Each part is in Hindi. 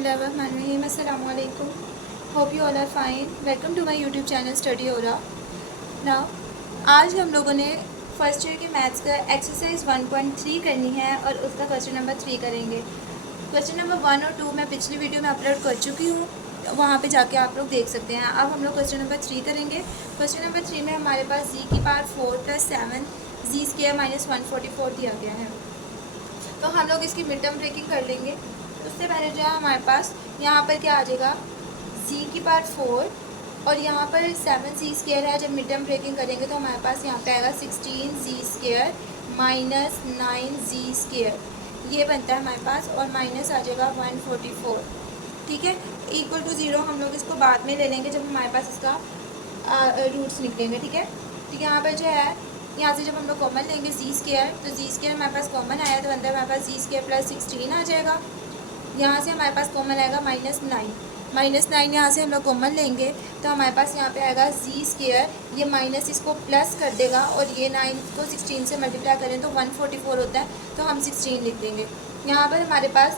बिस्मिल्लाहिर्रहमानिर्रहीम। अस्सलाम वालेकुम। Hope you all are fine. Welcome to my YouTube channel study aura. Now आज हम लोगों ने फर्स्ट ईयर के मैथ्स का एक्सरसाइज 1.3 करनी है और उसका क्वेश्चन नंबर 3 करेंगे। क्वेश्चन नंबर 1 और 2 मैं पिछली वीडियो में अपलोड कर चुकी हूँ, वहाँ पे जाके आप लोग देख सकते हैं। अब हम लोग क्वेश्चन नंबर 3 करेंगे। क्वेश्चन नंबर 3 में हमारे पास जी की पावर 4 + 7 जी स्क्वायर -144 दिया गया है। तो हम लोग इसकी मिड टर्म ब्रेकिंग कर लेंगे। उससे पहले जो है हमारे पास यहाँ पर क्या आ जाएगा, जी की पावर 4 और यहाँ पर 7 जी स्क्वायर है। जब मिड टर्म ब्रेकिंग करेंगे तो हमारे पास यहाँ पे आएगा 16 जी स्क्वायर -9 जी स्क्वायर, ये बनता है हमारे पास, और माइनस आ जाएगा 144। ठीक है, इक्वल टू 0 हम लोग इसको बाद में ले लेंगे जब हमारे पास इसका रूट्स निकलेंगे। ठीक है, तो यहाँ पर जो है, यहाँ से जब हम लोग कॉमन लेंगे जी स्क्वायर, तो जी स्क्वायर हमारे पास कॉमन आया तो अंदर हमारे पास जी स्क्वायर +16 आ जाएगा। यहाँ से हमारे पास कॉमन आएगा -9 यहाँ से हम लोग कॉमन लेंगे तो हमारे पास यहाँ पे आएगा जी स्क्वायर, ये माइनस इसको प्लस कर देगा और ये 9 को 16 से मल्टीप्लाई करें तो 144 होता है, तो हम 16 लिख देंगे। यहाँ पर हमारे पास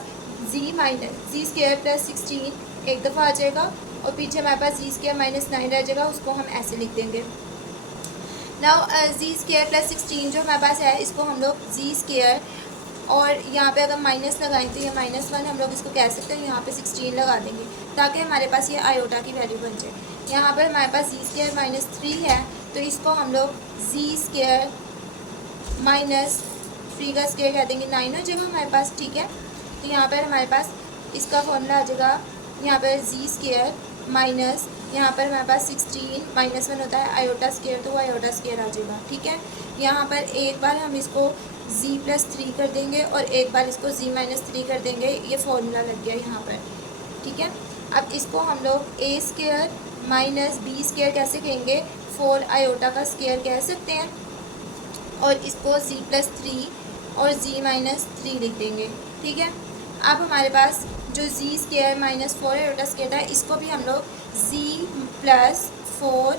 जी स्क्वायर +16 एक दफ़ा आ जाएगा और पीछे हमारे पास जी स्क्वायर -9 रह जाएगा, उसको हम ऐसे लिख देंगे। नाउ जी स्क्वायर +16 जो हमारे पास है, इसको हम लोग जी स्क्वायर और यहाँ पे अगर माइनस लगाएं तो ये -1 हम लोग इसको कह सकते हैं, यहाँ पे 16 लगा देंगे ताकि हमारे पास ये आयोटा की वैल्यू बन जाए। यहाँ पर हमारे पास जी स्क्वायर -3 है तो इसको हम लोग जी स्क्वायर -3 का स्क्वायर कह देंगे, 9 हो जाएगा हमारे पास। ठीक है, तो यहाँ पर हमारे पास इसका फॉर्मूला आ जाएगा, यहाँ पर जी स्क्वायर माइनस, यहाँ पर हमारे पास 16 -1 होता है आयोटा स्क्वायर, तो वो आयोटा स्क्वायर आ जाएगा। ठीक है, यहाँ पर एक बार हम इसको जी +3 कर देंगे और एक बार इसको जी -3 कर देंगे, ये फॉर्मूला लग गया यहाँ पर। ठीक है, अब इसको हम लोग ए स्क्वायर -b स्क्वायर कैसे कहेंगे, 4 आयोटा का स्क्वायर कह सकते हैं, और इसको जी +3 और जी -3 लिख देंगे। ठीक है, अब हमारे पास जो जी स्क्वायर -4 आयोटा स्क्वायर था, इसको भी हम लोग जी +4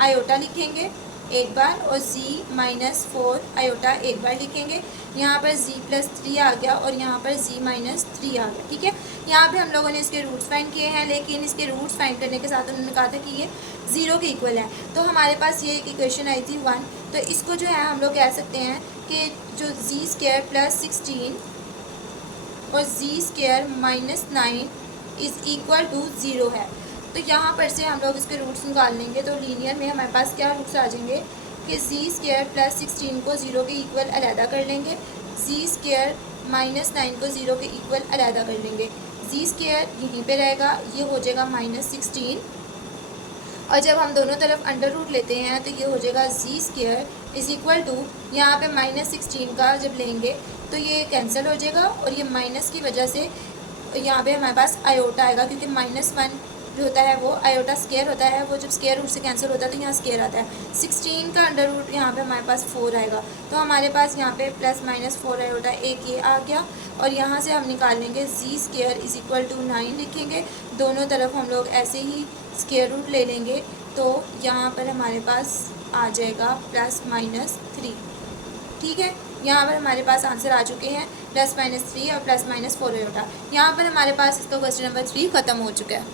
आयोटा लिखेंगे एक बार और जी -4 आयोटा एक बार लिखेंगे। यहाँ पर जी +3 आ गया और यहाँ पर जी -3 आ गया। ठीक है, यहाँ पे हम लोगों ने इसके रूट्स फाइंड किए हैं, लेकिन इसके रूट्स फाइंड करने के साथ उन्होंने कहा था कि ये 0 के इक्वल है। तो हमारे पास ये इक्वेशन आई थी 1, तो इसको जो है हम लोग कह सकते हैं कि जो जी स्क्वायर +16 और जी स्क्वायर -9 इज़ इक्वल टू 0 है। तो यहाँ पर से हम लोग इसके रूट्स निकाल लेंगे, तो लीनियर में हमारे पास क्या रूट्स आ जाएंगे कि जी स्क्वायर +16 को 0 के इक्वल अलहदा कर लेंगे, जी स्क्वायर -9 को 0 के इक्वल अलहदा कर लेंगे, जी स्क्वायर यहीं पे रहेगा, ये हो जाएगा -16, और जब हम दोनों तरफ अंडर रूट लेते हैं तो ये हो जाएगा जी स्क्वायर इज़ इक्वल टू, यहाँ पे -16 का जब लेंगे तो ये कैंसिल हो जाएगा और ये माइनस की वजह से यहाँ पे हमारे पास आयोटा आएगा, क्योंकि -1 जो होता है वो आयोटा स्क्वायर होता है, वो जब स्क्वायर रूट से कैंसिल होता है तो यहाँ स्क्वायर आता है। 16 का अंडर रूट यहाँ पे हमारे पास 4 आएगा, तो हमारे पास यहाँ पे +-4 आयोटा एक ये आ गया, और यहाँ से हम निकाल लेंगे जी स्क्वायर इज़ इक्वल टू 9 लिखेंगे। दोनों तरफ हम लोग ऐसे ही स्क्वायर रूट ले लेंगे, तो यहाँ पर हमारे पास आ जाएगा +-3। ठीक है, यहाँ पर हमारे पास आंसर आ चुके हैं +-3 और +-4 आयोटा। यहाँ पर हमारे पास इसका क्वेश्चन नंबर 3 ख़त्म हो चुका है।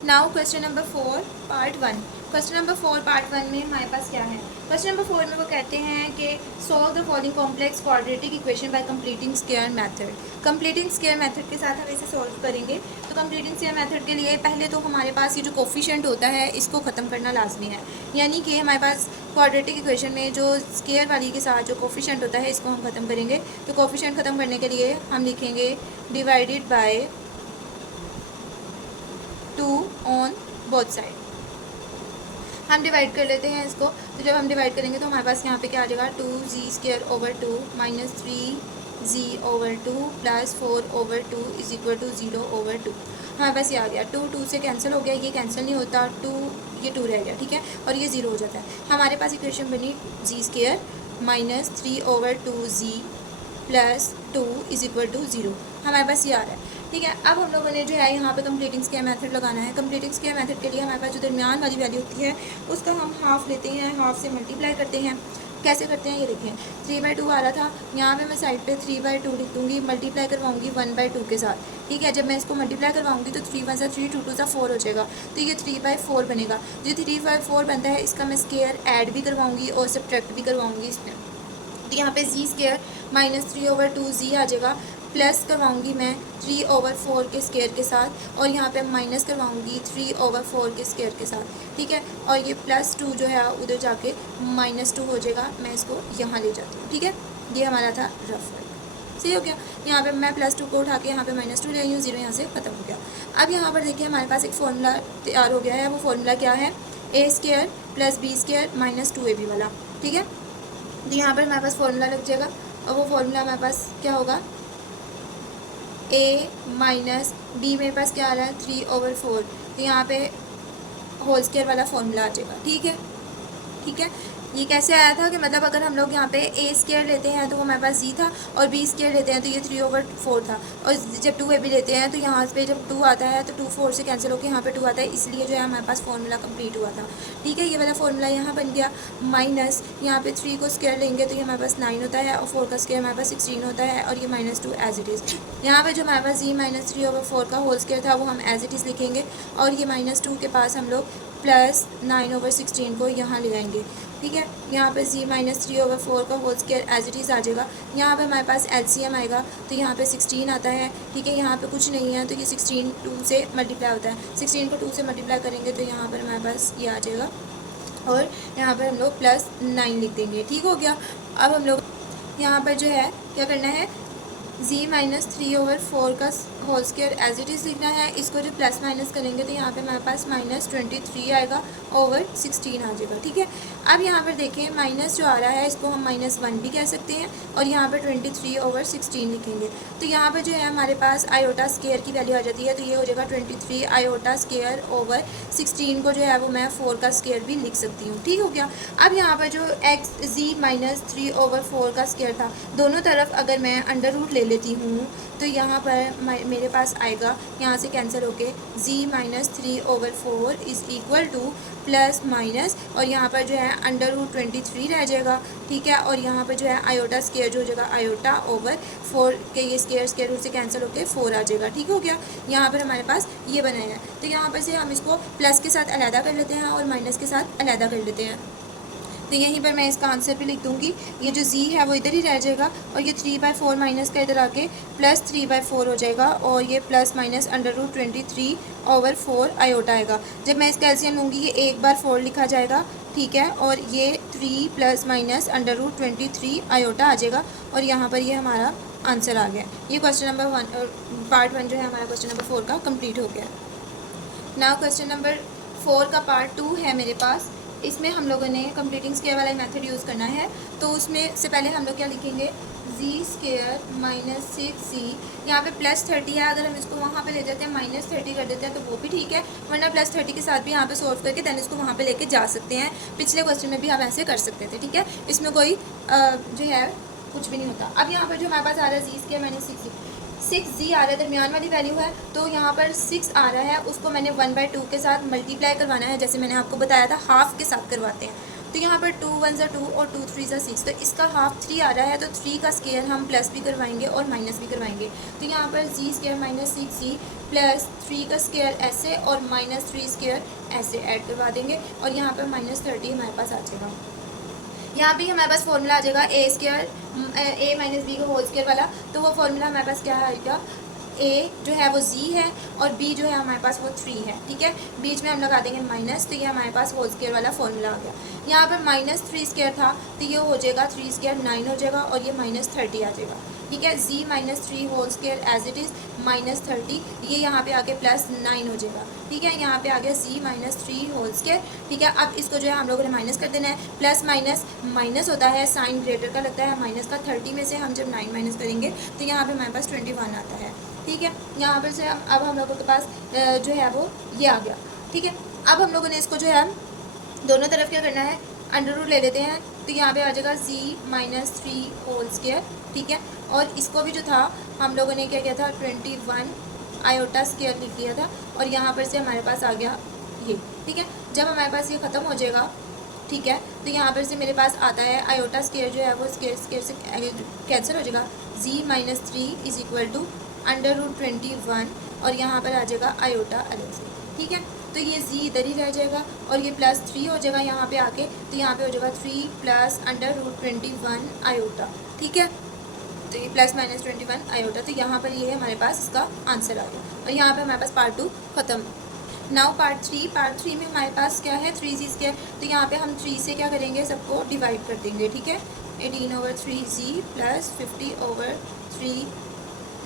Now question number 4 part 1। Question number 4 part 1 में हमारे पास क्या है, क्वेश्चन नंबर 4 में वो कहते हैं कि solve the following complex quadratic equation by completing square method. Completing square method के साथ हम इसे सॉल्व करेंगे। तो कंप्लीटिंग स्क्वायर मेथड के लिए पहले तो हमारे पास ये जो कोफिशिएंट होता है इसको ख़त्म करना लाजमी है, यानी कि हमारे पास क्वाड्रेटिक इक्वेशन में जो स्क्वायर वाली के साथ जो कोफिशिएंट होता है इसको हम ख़त्म करेंगे। तो कोफिशिएंट ख़त्म करने के लिए हम लिखेंगे divided by 2 on both side. हम डिवाइड कर लेते हैं इसको, तो जब हम डिवाइड करेंगे तो हमारे पास यहाँ पे क्या आ जाएगा, 2g² / 2 -3g/2 + 4/2 is equal to 0/2। हमारे पास ये आ गया, 2 से कैंसिल हो गया, ये कैंसिल नहीं होता, ये 2 रह गया। ठीक है, और ये 0 हो जाता है। हमारे पास इक्वेशन बनी g² -3/2g + 2 is equal to 0। हमारे पास ये आ रहा है। ठीक है, अब हम लोगों ने जो है यहाँ पे कंप्लीटिंग स्क्वायर मेथड लगाना है। कंप्लीटिंग स्क्वायर मेथड के लिए हमारे पास जो दरमियान वाली वैल्यू होती है उसका हम हाफ़ लेते हैं, हाफ़ से मल्टीप्लाई करते हैं। कैसे करते हैं ये देखें, 3/2 आ रहा था, यहाँ पे मैं साइड पे 3/2 लिख दूँगी, मल्टीप्लाई करवाऊँगी 1/2 के साथ, ठीक है। जब मैं इसको मल्टीप्लाई करवाऊँगी तो 3 1 3, 2 2 4 हो जाएगा, तो ये 3/4 बनेगा। जो 3/4 बनता है इसका मैं स्केयर ऐड भी करवाऊँगी और सब्ट्रैक्ट भी करवाऊँगी इसमें। तो यहाँ पे जी स्केयर -3/2 जी आ जाएगा, प्लस करवाऊँगी मैं 3/4 के स्केयर के साथ, और यहाँ पे माइनस करवाऊँगी 3/4 के स्केयर के साथ, ठीक है। और ये +2 जो है उधर जाके -2 हो जाएगा, मैं इसको यहाँ ले जाती हूँ, ठीक है। ये हमारा था रफ वर्क, सही हो गया। यहाँ पे मैं +2 को उठा के यहाँ पे -2 ले आई हूँ, 0 यहाँ से ख़त्म हो गया। अब यहाँ पर देखिए हमारे पास एक फॉर्मूला तैयार हो गया है, वो फॉर्मूला क्या है, a² + b² - 2ab वाला, ठीक है। तो यहाँ पर हमारे पास फॉर्मूला लग जाएगा, और वो फॉर्मूला हमारे पास क्या होगा, a माइनस b मेरे पास क्या आ रहा है 3/4, तो यहाँ पे होल स्क्वायर वाला फॉर्मूला आ जाएगा, ठीक है। ठीक है, ये कैसे आया था कि मतलब अगर हम लोग यहाँ पे a² लेते हैं तो वो हमारे पास जी था, और b² लेते हैं तो ये 3/4 था, और जब 2ab लेते हैं तो यहाँ पे जब 2 आता है तो 2 4 से कैंसिल होकर यहाँ पे 2 आता है, इसलिए जो है हमारे पास फॉर्मूला कंप्लीट हुआ था, ठीक है। ये वाला फॉर्मूला यहाँ बन गया, माइनस यहाँ पे 3 को स्क्वायर लेंगे तो ये हमारे पास 9 होता है, और 4 का स्क्वायर हमारे पास 16 होता है, और ये -2 एज इट इज़। यहाँ पर जो हमारे पास जी -3/4 का होल स्क्वायर था वो हम एज इट इज़ लिखेंगे, और ये -2 के पास हम लोग +9/16 को यहाँ ले आएंगे, ठीक है। यहाँ पे जी -3/4 का whole square as it is आ जाएगा। यहाँ पे हमारे पास LCM आएगा तो यहाँ पे 16 आता है, ठीक है। यहाँ पे कुछ नहीं है तो ये 16 2 से मल्टीप्लाई होता है, 16 को 2 से मल्टीप्लाई करेंगे तो यहाँ पर हमारे पास ये आ जाएगा, और यहाँ पर हम लोग +9 लिख देंगे, ठीक हो गया। अब हम लोग यहाँ पर जो है क्या करना है, जी -3/4 का whole square as it is लिखना है। इसको जो प्लस माइनस करेंगे तो यहाँ पे हमारे पास -23 आएगा ओवर 16 आ जाएगा, ठीक है। अब यहाँ पर देखें माइनस जो आ रहा है इसको हम -1 भी कह सकते हैं, और यहाँ पर 23/16 लिखेंगे, तो यहाँ पर जो है हमारे पास आयोटा स्क्वायर की वैल्यू आ जाती है, तो ये हो जाएगा 23 आयोटा स्क्वायर ओवर 16 को जो है वो मैं 4 का स्क्वायर भी लिख सकती हूँ, ठीक हो गया। अब यहाँ पर जो जी -3/4 का स्क्वायर था, दोनों तरफ अगर मैं अंडर रूट ले लेती हूँ तो यहाँ पर मेरे पास आएगा, यहाँ से कैंसिल होके जी -3/4 is equal to plus minus, और यहाँ पर जो है √23 रह जाएगा, ठीक है। और यहाँ पर जो है आयोटा स्क्वायर जो हो जाएगा आयोटा ओवर 4 के, ये स्क्वायर रूट से कैंसिल होके 4 आ जाएगा, ठीक हो गया। यहाँ पर हमारे पास ये बना है, तो यहाँ पर से हम इसको प्लस के साथ अलहदा कर लेते हैं और माइनस के साथ अलहदा कर लेते हैं, तो यहीं पर मैं इसका आंसर भी लिख दूंगी। ये जो जी है वो इधर ही रह जाएगा, और ये 3/4 माइनस का इधर आके +3/4 हो जाएगा, और ये प्लस माइनस √23/4 आयोटा आएगा। जब मैं इसका एलसीएम लूँगी ये एक बार 4 लिखा जाएगा, ठीक है, और ये 3 + माइनस √23 आयोटा आ जाएगा, और यहाँ पर ये हमारा आंसर आ गया। ये क्वेश्चन नंबर 1 पार्ट 1 जो है हमारा क्वेश्चन नंबर 4 का कम्प्लीट हो गया। नाउ क्वेश्चन नंबर 4 का पार्ट 2 है मेरे पास। इसमें हम लोगों ने कंप्लीटिंग स्क्वायर वाला मेथड यूज़ करना है, तो उसमें से पहले हम लोग क्या लिखेंगे, जी² -6z, यहाँ पे +30 है, अगर हम इसको वहाँ पे ले जाते हैं -30 कर देते हैं तो वो भी ठीक है, वरना +30 के साथ भी यहाँ पे सॉल्व करके दैन इसको वहाँ पे लेके जा सकते हैं। पिछले क्वेश्चन में भी हम ऐसे कर सकते थे, ठीक है, इसमें कोई जो है कुछ भी नहीं होता। अब यहाँ पर जो हमारे पास आ रहा है जी² -6z आ रहा है, दरमियान वाली वैल्यू है, तो यहाँ पर 6 आ रहा है, उसको मैंने 1/2 के साथ मल्टीप्लाई करवाना है, जैसे मैंने आपको बताया था हाफ के साथ करवाते हैं। तो यहाँ पर 2 1 = 2 और 2 3 = 6, तो इसका हाफ 3 आ रहा है, तो 3 का स्क्वायर हम प्लस भी करवाएंगे और माइनस भी करवाएंगे। तो यहाँ पर जी² -6z प्लस 3 का स्क्वायर ऐसे और -3² ऐसे ऐड करवा देंगे, और यहाँ पर -30 हमारे पास आ जाएगा। यहाँ भी हमारे पास फॉर्मूला आ जाएगा a - b का होल स्क्वायर वाला, तो वो फॉर्मूला हमारे पास क्या आएगा, a जो है वो z है और b जो है हमारे पास वो 3 है, ठीक है। बीच में हम लगा देंगे माइनस, तो ये हमारे पास होल स्क्वायर वाला फॉर्मूला आ गया। यहाँ पर -3² था तो ये हो जाएगा 3² 9 हो जाएगा, और ये -30 आ जाएगा, ठीक है। Z -3 whole square as it is -30, ये यहाँ पे आके +9 हो जाएगा, ठीक है। यहाँ पे आ गया जी -3 होल स्क्वायर, ठीक है। अब इसको जो है हम लोगों ने माइनस कर देना है, प्लस माइनस माइनस होता है, साइन ग्रेटर का लगता है माइनस का, 30 में से हम जब 9 माइनस करेंगे तो यहाँ पे हमारे पास 21 आता है, ठीक है। यहाँ पर से अब हम लोगों के पास जो है वो ये आ गया, ठीक है। अब हम लोगों ने इसको जो है दोनों तरफ क्या करना है, अंडर रूट ले लेते हैं, तो यहाँ पे आ जाएगा जी -3 होल स्क्वायर, ठीक है। और इसको भी जो था हम लोगों ने क्या किया था, 21 आयोटा स्क्वायर लिख लिया था, और यहाँ पर से हमारे पास आ गया ये, ठीक है। जब हमारे पास ये ख़त्म हो जाएगा ठीक है। तो यहाँ पर से मेरे पास आता है आयोटा स्केयर जो है वो स्केयर स्केयर से कैंसिल हो जाएगा, z minus 3 is equal to √21 और यहाँ पर आ जाएगा आयोटा अलग से, ठीक है। तो ये z इधर ही रह जाएगा और ये +3 हो जाएगा यहाँ पे आके, तो यहाँ पे हो जाएगा 3 प्लस √21 आयोटा, ठीक है। तो ये ±21 आयोटा, तो यहाँ पर ये हमारे पास इसका आंसर आ गया और यहाँ पे हमारे पास पार्ट 2 ख़त्म। नाउ पार्ट 3 में हमारे पास क्या है 3z², तो यहाँ पे हम 3 से क्या करेंगे, सबको डिवाइड कर देंगे, ठीक है। 18/3z प्लस 50/3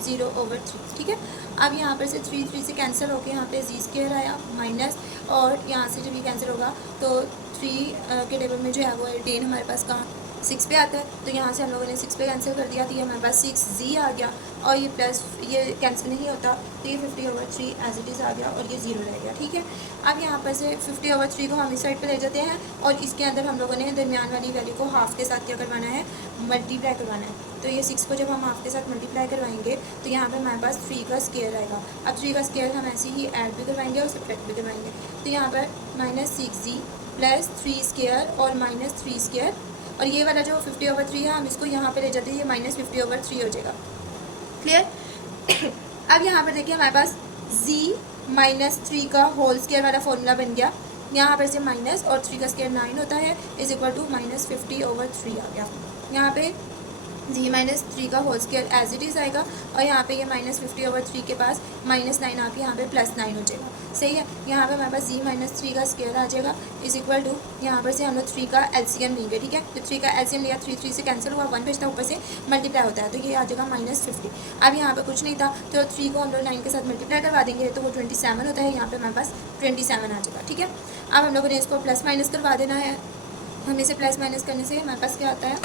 0/3, ठीक है। अब यहाँ पर से 3 से कैंसिल होके यहाँ पे z² आया माइनस, और यहाँ से जब ये कैंसिल होगा तो 3 के टेबल में जो है वो 18 हमारे पास कहाँ 6 पे आता है, तो यहाँ से हम लोगों ने 6 पे कैंसिल कर दिया, तो ये हमारे पास 6z आ गया और ये प्लस ये कैंसिल नहीं होता, तो ये 50/3 एज इट इज़ आ गया और ये 0 रह गया, ठीक है। अब यहाँ पर से 50/3 को हम इस साइड पे ले जाते हैं और इसके अंदर हम लोगों ने दरमियान वाली वैल्यू को हाफ के साथ क्या करवाना है, मल्टीप्लाई करवाना है। तो ये 6 को जब हम हाफ के साथ मल्टीप्लाई करवाएंगे तो यहाँ पे हमारे पास 3 का स्केयर आएगा। अब 3 का स्केयर हम ऐसे ही ऐड भी करवाएंगे और सब्ट्रैक्ट भी करवाएंगे, तो यहाँ पर -6z प्लस 3² और -3², और ये वाला जो 50/3 है हम इसको यहाँ पे ले जाते हैं, ये -50/3 हो जाएगा, क्लियर। अब यहाँ पर देखिए हमारे पास z -3 का होल स्केयर वाला फॉर्मूला बन गया, यहाँ पर से माइनस और 3 का स्केयर 9 होता है इज इक्वल टू -50/3 आ गया। यहाँ पे z -3 का whole square as it is आएगा और यहाँ पे ये -50/3 के पास -9 आके यहाँ पे +9 हो जाएगा, सही है। यहाँ पे हमारे पास z -3 का स्केयर आ जाएगा इज इक्वल टू, यहाँ पर से हम लोग 3 का एलसीएम लेंगे, ठीक है। तो 3 का एलसीएम लिया, 3 से कैंसिल हुआ, 1 बचता ऊपर से मल्टीप्लाई होता है, तो ये आ जाएगा -50। अब यहाँ पे कुछ नहीं था तो 3 को हम लोग 9 के साथ मल्टीप्लाई करवा देंगे तो वो 27 होता है, यहाँ पर हमारे पास 27 आ जाएगा, ठीक है। अब हम लोगों ने इसको प्लस माइनस करवा देना है, हमें से प्लस माइनस करने से हमारे पास क्या आता है,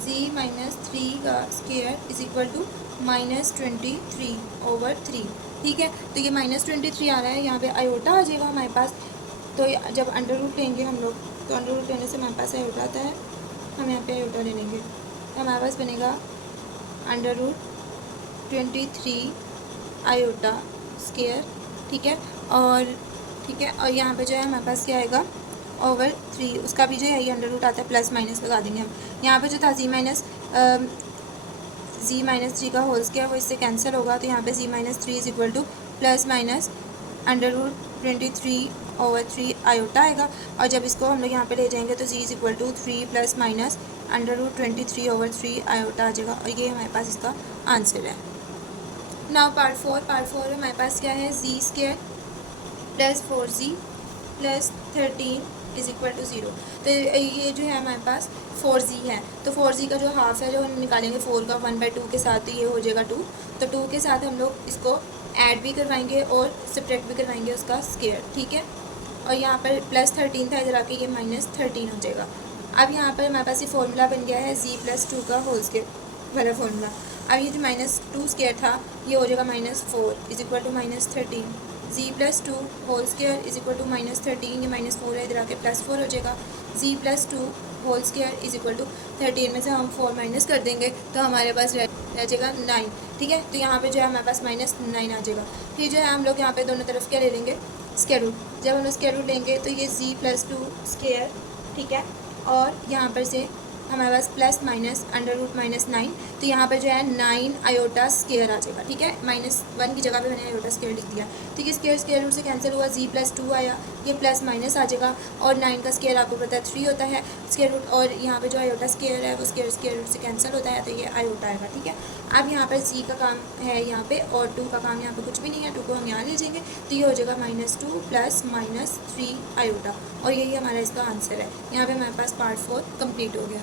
z -3 का स्केयर इज इक्वल टू -23/3, ठीक है। तो ये -23 आ रहा है, यहाँ पे आयोटा आ जाएगा हमारे पास, तो जब अंडर रूट लेंगे हम लोग तो अंडर रूट लेने से हमारे पास आयोटा आता है, हम यहाँ पे आयोटा ले लेंगे तो हमारे पास बनेगा √23 आयोटा स्केयर, ठीक है। और ठीक है, और यहाँ पे जो है हमारे पास क्या आएगा /3, उसका भी जो है ये अंडर रूट आता है, प्लस माइनस लगा देंगे हम। यहाँ पे जो था z -3 का होल स्केयर वो इससे कैंसिल होगा, तो यहाँ पे z -3 is equal to plus minus √23/3 iota आएगा, और जब इसको हम लोग यहाँ पे ले जाएंगे तो z is equal to 3 plus minus √23/3 iota आ जाएगा, और ये हमारे पास इसका आंसर है। नाउ पार्ट 4 में हमारे पास क्या है, z² plus 4z plus 13 is equal to 0। तो ये जो है हमारे पास 4z है, तो 4z का जो हाफ है जो हम निकालेंगे 4 का 1/2 के साथ, तो ये हो जाएगा 2, तो 2 के साथ हम लोग इसको ऐड भी करवाएंगे और सब्ट्रैक्ट भी करवाएंगे उसका स्केयर, ठीक है। और यहाँ पर +13 था, इधर आके ये -13 हो जाएगा। अब यहाँ पर हमारे पास ये फॉर्मूला बन गया है z + 2 का होल स्केयर वाला फॉर्मूला। अब ये जो -2² था ये हो जाएगा -4 is equal to -13, z + 2 whole square is equal to -13, ये -4 है, इधर आके +4 हो जाएगा। z + 2 whole square is equal to 13 में से हम 4 माइनस कर देंगे तो हमारे पास रह जाएगा 9, ठीक है। तो यहाँ पे जो है हमारे पास -9 आ जाएगा। फिर जो है हम लोग यहाँ पे दोनों तरफ क्या ले लेंगे, स्क्वायर रूट। जब हम लोग स्क्वायर रूट लेंगे तो ये z + 2 स्क्वायर, ठीक है, और यहाँ पर से हमारे पास प्लस माइनस √-9, तो यहाँ पर जो है 9 आयोटा स्केयर आ जाएगा, ठीक है। -1 की जगह पे मैंने आयोटा स्केयर लिख दिया, ठीक है। स्केयर रूट से कैंसिल हुआ, z + 2 आया, ये प्लस माइनस आ जाएगा, और 9 का स्केयर आपको पता है 3 होता है स्केयर रूट, और यहाँ पे जो आयोटा स्केयर है वो स्केयर रूट से कैंसिल होता है, तो ये आयोटा आएगा, ठीक है। अब यहाँ पर z का काम है यहाँ पे, और 2 का काम यहाँ पे कुछ भी नहीं है, 2 को हम यहाँ ले जाएंगे तो ये हो जाएगा -2 प्लस -3 आयोटा, और यही हमारा इसका आंसर है। यहाँ पे हमारे पास पार्ट 4 कंप्लीट हो गया।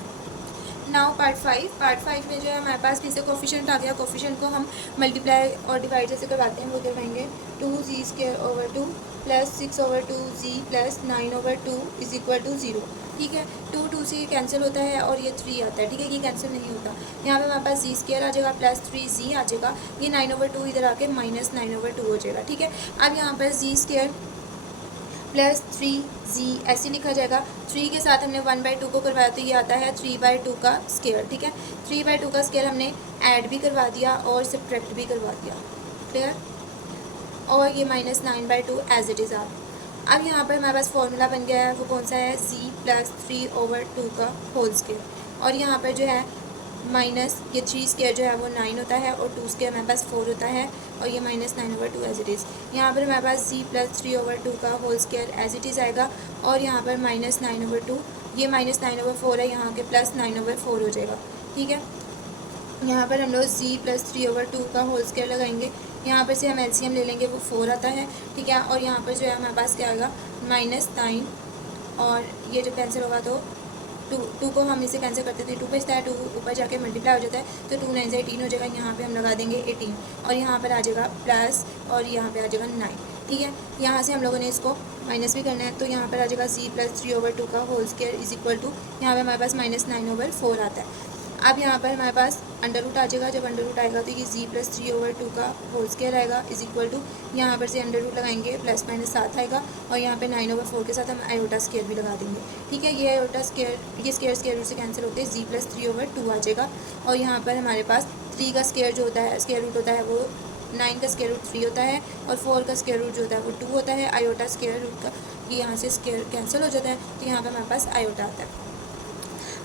नाउ पार्ट 5 में जो है हमारे पास फिर से कोफिशिएंट आ गया। कोफिशिएंट को हम मल्टीप्लाई और डिवाइड जैसे करवाते हैं वो करवाएंगे 2z² plus 6/2z plus 9/2 is equal to 0, ठीक है। 2 से कैंसिल होता है और ये 3 आता है, ठीक है, ये कैंसिल नहीं होता। यहाँ पे हमारे पास z² आ जाएगा प्लस 3z आ जाएगा, ये 9/2 इधर आके -9/2 हो जाएगा, ठीक है। अब यहाँ पर z² प्लस 3z ऐसे लिखा जाएगा। 3 के साथ हमने 1/2 को करवाया तो ये आता है 3/2 का स्केयर, ठीक है। 3/2 का स्केयर हमने ऐड भी करवा दिया और सब्ट्रैक्ट भी करवा दिया, क्लियर। और ये -9/2 एज इट इज़ आ। अब यहाँ पर हमारे पास फॉर्मूला बन गया है, वो कौन सा है, z+3/2 का होल स्क्वायर। और यहाँ पर जो है माइनस ये 3 स्क्वायर जो है वो 9 होता है और 2 स्क्वायर हमारे पास 4 होता है और ये -9/2 एज इट इज़। यहाँ पर हमारे पास z+3/2 का whole square as it is आएगा और यहाँ पर -9/2, ये -9/4 है, यहाँ के +9/4 हो जाएगा। ठीक है, यहाँ पर हम लोग z+3/2 का होल स्क्वायर लगाएंगे। यहाँ पर से हम एलसीएम ले लेंगे, वो 4 आता है। ठीक है, और यहाँ पर जो है हमारे पास क्या आएगा, -9, और ये जब कैंसिल होगा तो टू को हम इसे कैंसिल करते थे, 2 बचता है, 2 ऊपर जाके मल्टीप्लाई हो जाता है, तो 2 9 से 18 हो जाएगा। यहाँ पे हम लगा देंगे 18 और यहाँ पर आ जाएगा प्लस और यहाँ पे आ जाएगा 9। ठीक है, यहाँ से हम लोगों ने इसको माइनस भी करना है, तो यहाँ पर आ जाएगा z+3/2 का whole square is equal to, यहाँ पर हमारे पास -9/4 आता है। अब यहाँ पर हमारे पास अंडर रूट आ जाएगा, जब अंडर रूट आएगा तो ये z+3/2 का होल स्क्वायर आएगा इज इक्वल टू, यहाँ पर से अंडर रूट लगाएंगे +-7 आएगा और यहाँ पे 9/4 के साथ हम आयोटा स्क्वायर भी लगा देंगे। ठीक है, ये आयोटा स्क्वायर, ये स्क्वायर रूट से कैंसिल होते हैं, z+3/2 आ जाएगा। और यहाँ पर हमारे पास 3 का स्क्वायर जो होता है, स्क्वायर रूट होता है वो 9 का स्क्वायर रूट 3 होता है और 4 का स्क्वायर रूट जो होता है वो 2 होता है। आयोटा स्क्वायर रूट का ये यहाँ से स्क्वायर कैंसिल हो जाता है, तो यहाँ पर हमारे पास आयोटा आता है।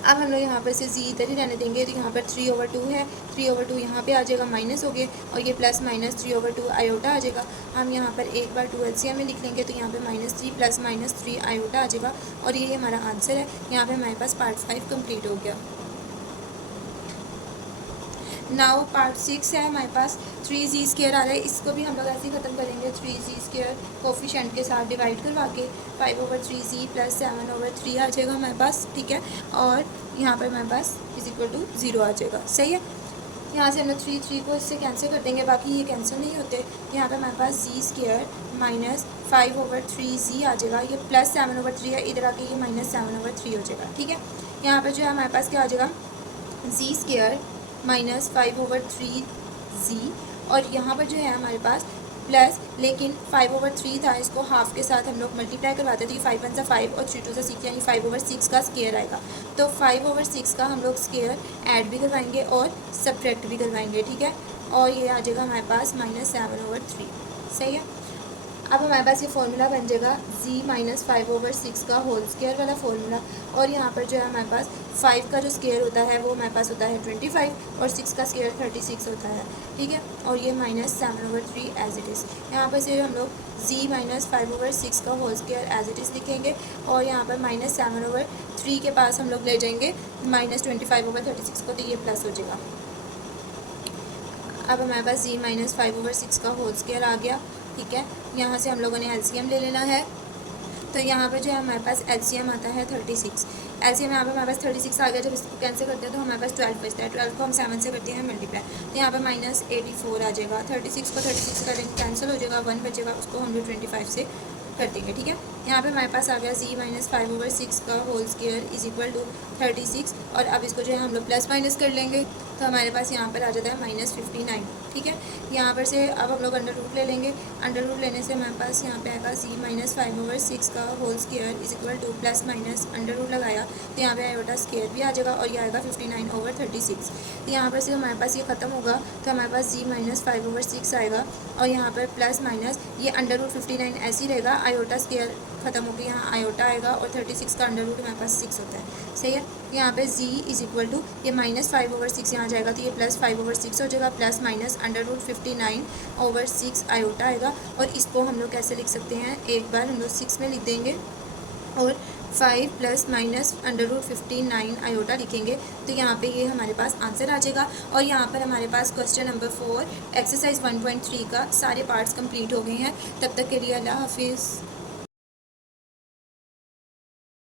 अब हम लोग यहाँ पर से z इधर ही रहने देंगे, तो यहाँ पर 3/2 है, 3/2 यहाँ पे आ जाएगा, माइनस हो गए और ये +-3/2 आयोटा आ जाएगा। हम यहाँ पर एक बार 2 एलसीएम में लिख लेंगे, तो यहाँ पे -3 + -3 आयोटा आ जाएगा और ये हमारा आंसर है। यहाँ पे हमारे पास पार्ट 5 कंप्लीट हो गया। नाउ पार्ट 6 है हमारे पास, 3z² आ रहा है, इसको भी हम लोग ऐसे ही ख़त्म करेंगे, 3z² कोफिशेंट के साथ डिवाइड करवा के 5/3z + 7/3 आ जाएगा हमारे पास। ठीक है, और यहाँ पर हमारे पास = 0 आ जाएगा। सही है, यहाँ से हम लोग 3 को इससे कैंसिल कर देंगे, बाकी ये कैंसिल नहीं होते। यहाँ पर हमारे पास z² - 5/3z आ जाएगा, ये +7/3 है, इधर आके ये -7/3 हो जाएगा। ठीक है, यहाँ पर जो है हमारे पास क्या आ जाएगा, z² - 5/3z, और यहाँ पर जो है हमारे पास प्लस, लेकिन 5/3 था, इसको हाफ के साथ हम लोग मल्टीप्लाई करवाते थे, 5 1 सा 5 और 3 2 सा 6, यानी 5/6 का स्क्वायर आएगा। तो 5/6 का हम लोग स्क्वायर ऐड भी करवाएंगे और सब्ट्रैक्ट भी करवाएंगे। ठीक है, और ये आ जाएगा हमारे पास -7/3। सही है, अब हमारे पास ये फार्मूला बन जाएगा z - 5/6 का होल स्क्वायर वाला फार्मूला। और यहाँ पर जो है हमारे पास 5 का जो स्क्वायर होता है वो हमारे पास होता है 25 और 6 का स्क्वायर 36 होता है। ठीक है, और ये -7/3 एज इट इज़। यहाँ पर से हम लोग z - 5/6 का whole square as it is लिखेंगे और यहाँ पर -7/3 के पास हम लोग ले जाएंगे -25/36 को, तो ये प्लस हो जाएगा। अब हमारे पास z - 5/6 का होल स्क्वायर आ गया। ठीक है, यहाँ से हम लोगों ने एलसीएम ले लेना है, तो यहाँ पर जो है हमारे पास एलसीएम आता है 36। एलसीएम यहाँ पर हमारे पास 36 आ गया, जब इसको कैंसिल करते हैं तो हमारे पास 12 बचता है, 12 को हम 7 से करते हैं मल्टीप्लाई, तो यहाँ पर -84 आ जाएगा। 36 को 36 करेंगे, कैंसिल हो जाएगा, 1 बचेगा, उसको हम लोग 25 से कर देंगे। ठीक है, यहाँ पे हमारे पास आ गया z - 5/6 का whole square is equal to 36, और अब इसको जो है हम लोग प्लस माइनस कर लेंगे, तो हमारे पास यहाँ पर आ जाता है -59। ठीक है, यहाँ पर से अब हम लोग अंडर रूट ले लेंगे, अंडर रूट लेने से हमारे पास यहाँ पे आएगा z - 5/6 का whole square is equal to plus minus under root लगाया, तो यहाँ पे आयोटा स्क्वायर भी आ जाएगा और ये आएगा 59/36। तो यहाँ पर से हमारे पास ये ख़त्म होगा, तो हमारे पास z - 5/6 आएगा और यहाँ पर प्लस माइनस ये अंडर रूट 59 ऐसे ही रहेगा, आयोटा स्क्वायर ख़त्म होकर यहाँ आयोटा आएगा और 36 का अंडर रूट हमारे पास 6 होता है। सही है, यहाँ पे z इज इक्वल टू ये -5/6 यहाँ जाएगा, तो ये +5/6 हो जाएगा, plus minus under root 59/6 iota आएगा। और इसको हम लोग कैसे लिख सकते हैं, एक बार हम लोग 6 में लिख देंगे और 5 plus minus under root 59 iota लिखेंगे, तो यहाँ पे ये हमारे पास आंसर आ जाएगा। और यहाँ पर हमारे पास क्वेश्चन नंबर 4 एक्सरसाइज 1.3 का सारे पार्ट्स कंप्लीट हो गए हैं। तब तक के लिए अल्लाह हाफिज़।